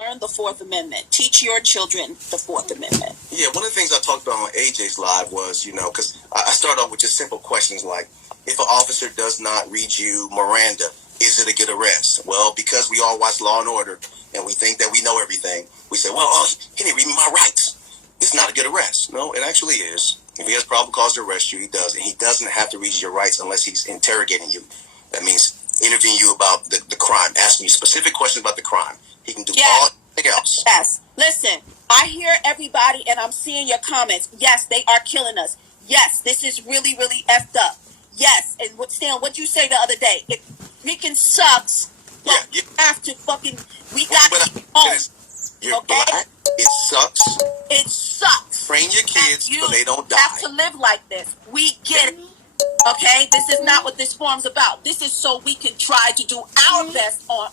Learn the Fourth Amendment. Teach your children the Fourth Amendment. Yeah, one of the things I talked about on AJ's live was, because I started off with just simple questions like, if an officer does not read you Miranda, is it a good arrest? Well, because we all watch Law and Order and we think that we know everything, we say, well, he didn't read me my rights. It's not a good arrest. No, it actually is. If he has probable cause to arrest you, he does. And he doesn't have to read your rights unless he's interrogating you. That means interviewing you about the crime, asking you specific questions about the crime. He can do all else. Yes. Listen, I hear everybody and I'm seeing your comments. Yes, they are killing us. Yes, this is really, really effed up. Yes. And Stan, what'd you say the other day? It freaking sucks. But we have to fucking, we got to keep home. You're black. It sucks. It sucks. Train your kids so they don't die. You have to live like this. We get it. Okay, this is not what this forum's about. This is so we can try to do our best on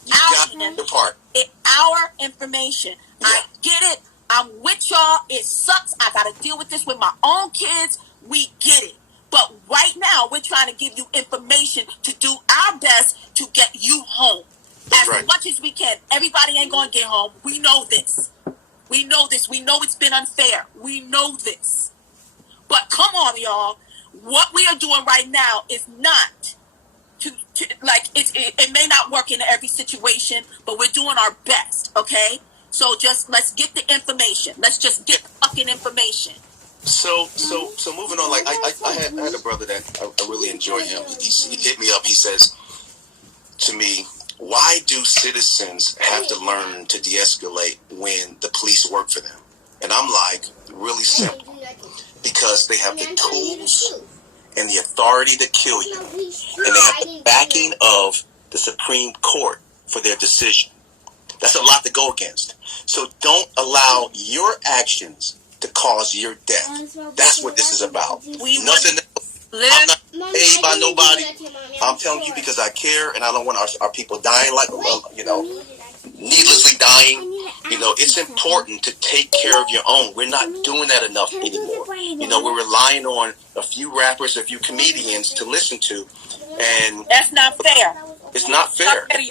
our information. Yeah. I get it. I'm with y'all. It sucks. I got to deal with this with my own kids. We get it. But right now, we're trying to give you information to do our best to get you home. As much as we can. Everybody ain't going to get home. We know this. We know this. We know it's been unfair. We know this. But come on, y'all. What we are doing right now is not it may not work in every situation, but we're doing our best, okay? So just let's get the information. Let's just get the fucking information. So moving on, like I had a brother that I really enjoy him. He hit me up. He says to me, why do citizens have to learn to de-escalate when the police work for them? And I'm like, really simple. Because they have the tools and the authority to kill you. And they have the backing of the Supreme Court for their decision. That's a lot to go against. So don't allow your actions to cause your death. That's what this is about. Nothing else. I'm not paid by nobody. I'm telling you because I care and I don't want our people dying like, needlessly dying. It's important to take care of your own. We're not doing that enough anymore. We're relying on a few rappers, a few comedians to listen to, and that's not fair. It's not fair. And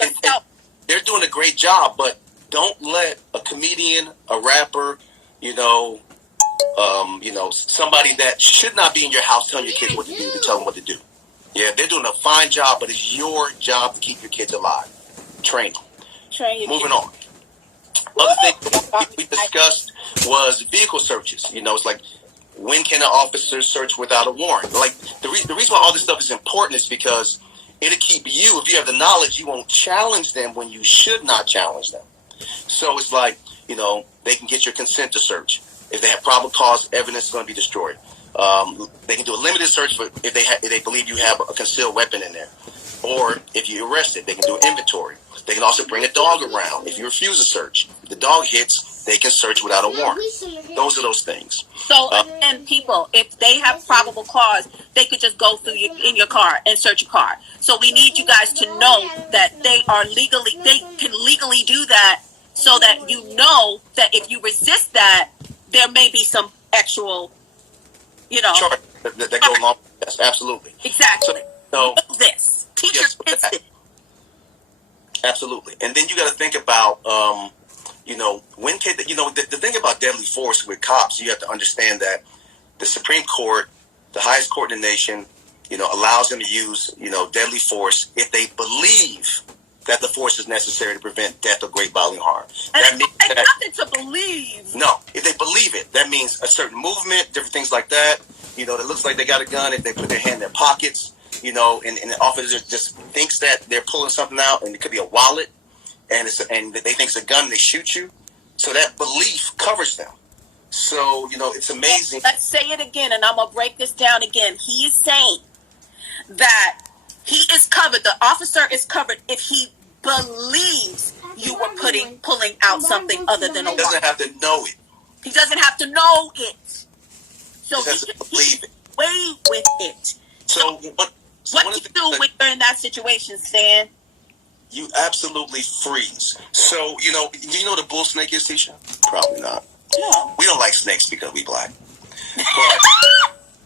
they're doing a great job, but don't let a comedian, a rapper, somebody that should not be in your house telling your kids what to do, to tell them what to do. Yeah, they're doing a fine job, but it's your job to keep your kids alive. Train them. Moving on. Other thing we discussed was vehicle searches. It's like, when can an officer search without a warrant? Like, the reason why all this stuff is important is because it'll keep you, if you have the knowledge, you won't challenge them when you should not challenge them. So it's like, they can get your consent to search. If they have probable cause, evidence is going to be destroyed. They can do a limited search for if they believe you have a concealed weapon in there. Or if you're arrested, they can do an inventory. They can also bring a dog around. If you refuse a search, if the dog hits, they can search without a warrant. Those are those things. So, and people, if they have probable cause, they could just go through in your car and search your car. So we need you guys to know that they can legally do that, so that you know that if you resist that, there may be some actual, charge that go along. Yes, absolutely. Exactly. So know this. Teach your kids this. Absolutely. And then you got to think about, when can, the thing about deadly force with cops, you have to understand that the Supreme Court, the highest court in the nation, allows them to use, deadly force if they believe that the force is necessary to prevent death or great bodily harm. That means nothing to believe. No, if they believe it, that means a certain movement, different things like that. That looks like they got a gun. If they put their hand in their pockets, and the officer just thinks that they're pulling something out, and it could be a wallet, and they think it's a gun, and they shoot you. So that belief covers them. So, it's amazing. Let's say it again, and I'm going to break this down again. He is saying that he is covered, the officer is covered if he believes you were pulling out something other than a wallet. He doesn't have to know it. He doesn't have to know it. So he has to believe it. Way with it. So what do you do when you're in that situation, Stan? You absolutely freeze. So, you know what a bull snake is, Tisha? Probably not. No. We don't like snakes because we black. But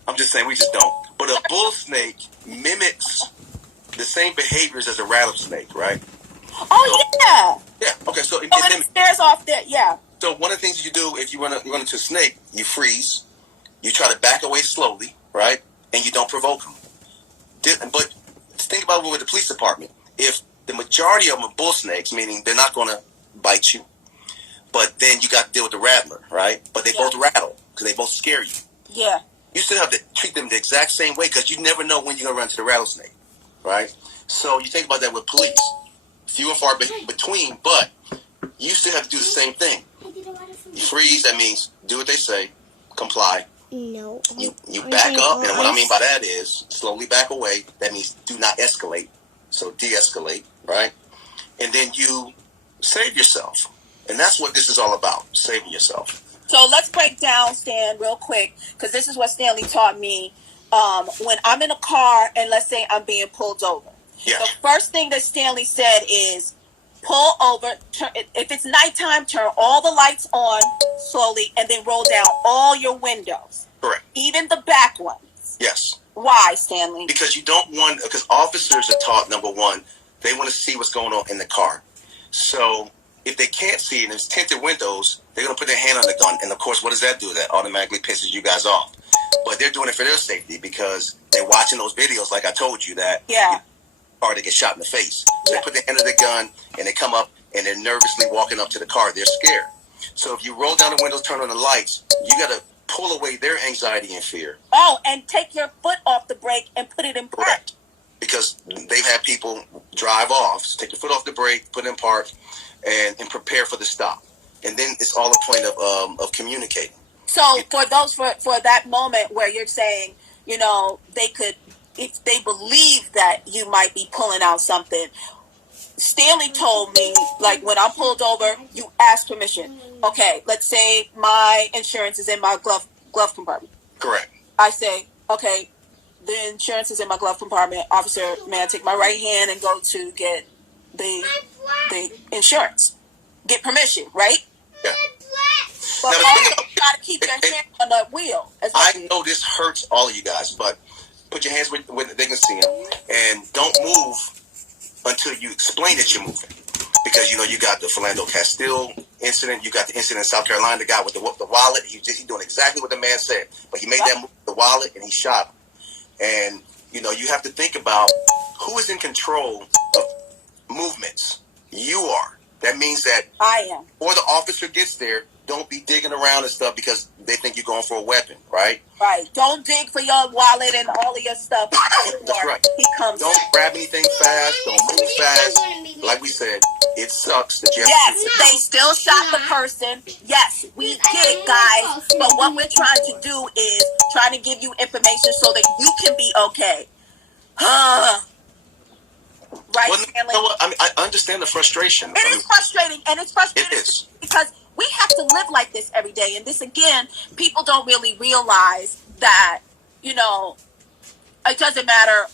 I'm just saying we just don't. But a bull snake mimics the same behaviors as a rattlesnake, right? Oh yeah. Yeah. Okay. So Oh, and it stares off there. Yeah. So one of the things you do if you run into a snake, you freeze. You try to back away slowly, right? And you don't provoke them. But think about it with the police department. If the majority of them are bull snakes, meaning they're not going to bite you, but then you got to deal with the rattler, right? But they both rattle because they both scare you. Yeah. You still have to treat them the exact same way because you never know when you're going to run into the rattlesnake, right? So you think about that with police. Few and far between, but you still have to do the same thing. You freeze, that means do what they say, comply. No. You back up, and what I mean by that is slowly back away. That means do not escalate. So de-escalate, right? And then you save yourself. And that's what this is all about, saving yourself. So let's break down, Stan, real quick, because this is what Stanley taught me. When I'm in a car and let's say I'm being pulled over. Yeah. The first thing that Stanley said is pull over. If it's nighttime, turn all the lights on slowly and then roll down all your windows. Correct. Even the back ones. Yes. Why, Stanley? Because because officers are taught, number one, they want to see what's going on in the car. So if they can't see and it's tinted windows, they're going to put their hand on the gun. And of course, what does that do? That automatically pisses you guys off. But they're doing it for their safety because they're watching those videos, like I told you, that or they get shot in the face. So they put their hand on the gun and they come up and they're nervously walking up to the car. They're scared. So if you roll down the windows, turn on the lights, you got to pull away their anxiety and fear. Oh, and take your foot off the brake and put it in park. Correct. Because they've had people drive off, so take your foot off the brake, put it in park, and prepare for the stop. And then it's all a point of communicating. So for that moment where you're saying, they could, if they believe that you might be pulling out something, Stanley told me, like, when I'm pulled over, you ask permission. Okay, let's say my insurance is in my glove compartment. Correct. I say, okay, the insurance is in my glove compartment. Officer, may I take my right hand and go to get the insurance? Get permission, right? Yeah. But also try to keep your hand on the wheel. I know this hurts all of you guys, but put your hands where they can see them, and don't move until you explain that you're moving. Because, you got the Philando Castile incident. You got the incident in South Carolina, the guy with the wallet. He's doing exactly what the man said. But he made that move with the wallet, and he shot him. And, you have to think about who is in control of movements. You are. That means that I am. Or the officer gets there, don't be digging around and stuff because they think you're going for a weapon, right? Right. Don't dig for your wallet and all of your stuff. That's right. He comes. Don't grab anything fast. Don't move fast. Like we said, it sucks that you have Yes, to they still shot the person. Yes, we get it, guys. But what we're trying to do is trying to give you information so that you can be okay. Right, well, you know what? I mean, I understand the frustration. It is frustrating, and it's frustrating it is. because we have to live like this every day. And this, again, people don't really realize that, it doesn't matter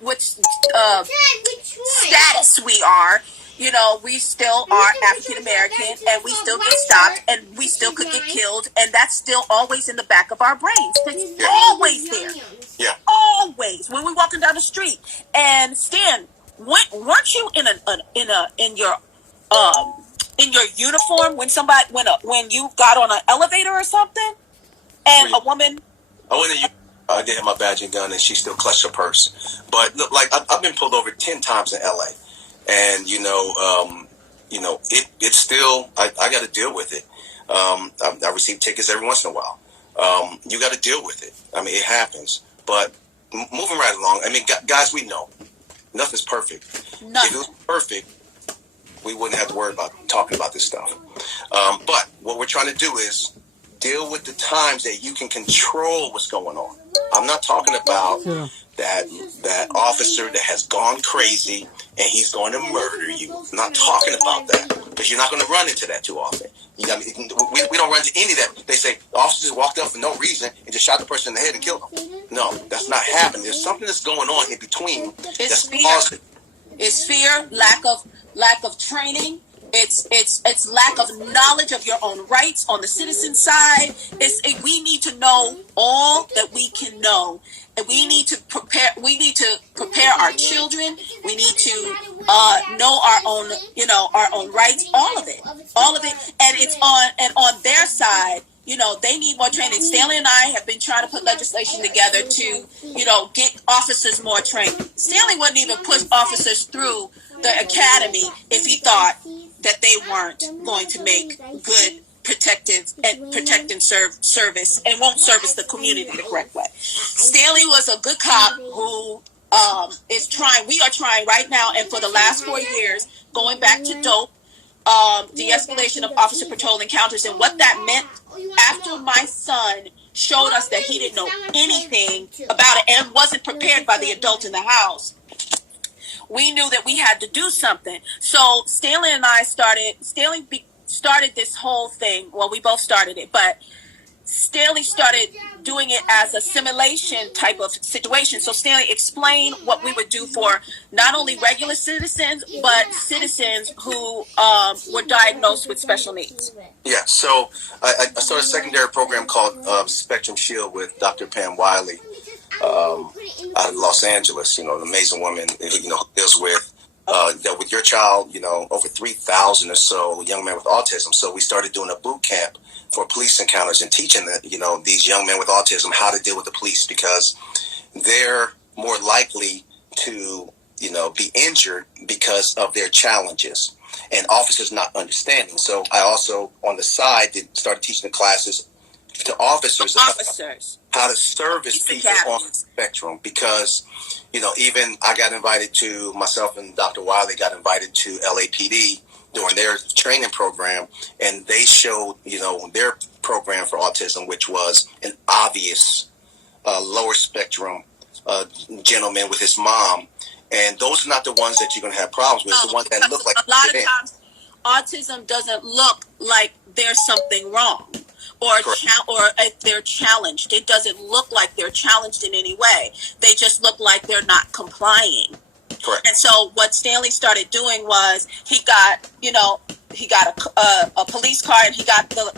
which status we are. We still are African American, and we still get stopped, and we still could get killed, and that's still always in the back of our brains. It's always there. Yeah. Always when we're walking down the street. And Stan, weren't you in your uniform when you got on an elevator or something, and a woman? I did have my badge and gun, and she still clutched her purse. But look, like I've been pulled over 10 times in LA, and it's still I got to deal with it. I receive tickets every once in a while. You got to deal with it. I mean, it happens. But moving right along, I mean, guys, we know nothing's perfect. If it was perfect, we wouldn't have to worry about talking about this stuff. But what we're trying to do is deal with the times that you can control what's going on. I'm not talking about that officer that has gone crazy and he's going to murder you. I'm not talking about that because you're not going to run into that too often. We don't run into any of that. They say the officers walked up for no reason and just shot the person in the head and killed them. No, that's not happening. There's something that's going on in between. It's fear. It's fear, lack of training. It's lack of knowledge of your own rights on the citizen side. We need to know all that we can know. we need to prepare. We need to prepare our children. We need to know our own rights. All of it, and it's on their side. They need more training. Stanley and I have been trying to put legislation together to, get officers more training. Stanley wouldn't even push officers through the academy if he thought that they weren't going to make good protect and serve service and won't service the community the correct way. Stanley was a good cop who we are trying right now, and for the last 4 years, going back to DOPE, de-escalation of officer patrol encounters, and what that meant after my son showed us that he didn't know anything about it and wasn't prepared by the adult in the house. We knew that we had to do something. So Stanley and I started this whole thing. Well, we both started it, but Stanley started doing it as a simulation type of situation. So Stanley, explain what we would do for not only regular citizens, but citizens who were diagnosed with special needs. Yeah, so I started a secondary program called Spectrum Shield with Dr. Pam Wiley out of Los Angeles, an amazing woman, who deals with dealt with your child, over 3,000 or so young men with autism. So we started doing a boot camp for police encounters and teaching these young men with autism how to deal with the police, because they're more likely to, be injured because of their challenges and officers not understanding. So I also, on the side, started teaching the classes to officers how to service people on the spectrum, because even I got invited to, myself and Dr. Wiley got invited to LAPD during their training program, and they showed their program for autism, which was an obvious lower spectrum gentleman with his mom, and those are not the ones that you're going to have problems with. The ones that look like a lot of times autism doesn't look like there's something wrong. Or if they're challenged. It doesn't look like they're challenged in any way. They just look like they're not complying. Correct. And so what Stanley started doing was he got a police car, and he got the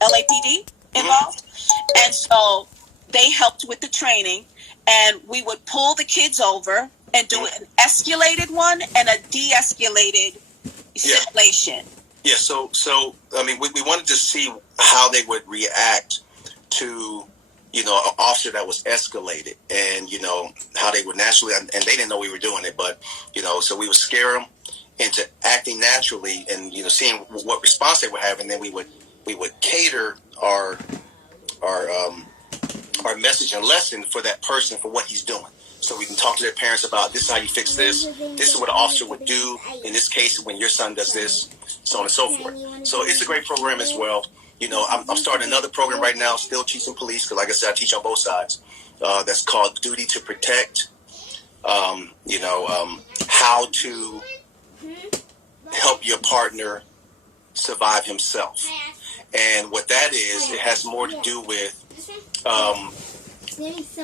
LAPD involved. Mm-hmm. And so they helped with the training, and we would pull the kids over and do an escalated one and a de-escalated simulation. Yeah, so I mean, we wanted to see how they would react to, an officer that was escalated, and, how they would naturally, and they didn't know we were doing it, but, so we would scare them into acting naturally and, seeing what response they would have, and then we would cater our message and lesson for that person, for what he's doing. So we can talk to their parents about, this is how you fix this. This is what an officer would do in this case when your son does this, so on and so forth. So it's a great program as well. I'm starting another program right now, still teaching police, because like I said, I teach on both sides. That's called Duty to Protect. How to help your partner survive himself. And what that is, it has more to do with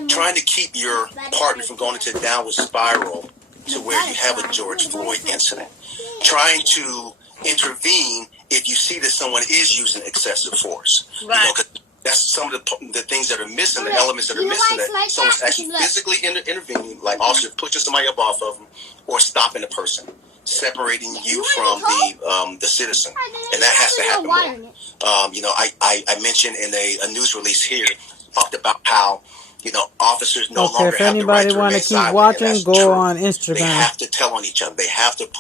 trying to keep your partner from going into a downward spiral to where you have a George Floyd incident. Trying to intervene if you see that someone is using excessive force. Right. That's some of the things that are missing, the elements that are missing, that someone's actually physically intervening, like officer pushing somebody up off of them, or stopping the person, separating you from the citizen. And that has to happen more. I mentioned in a news release here, talked about how officers no longer have the right to remain silent. If anybody want to keep watching, go true. on Instagram. They have to tell on each other. They have to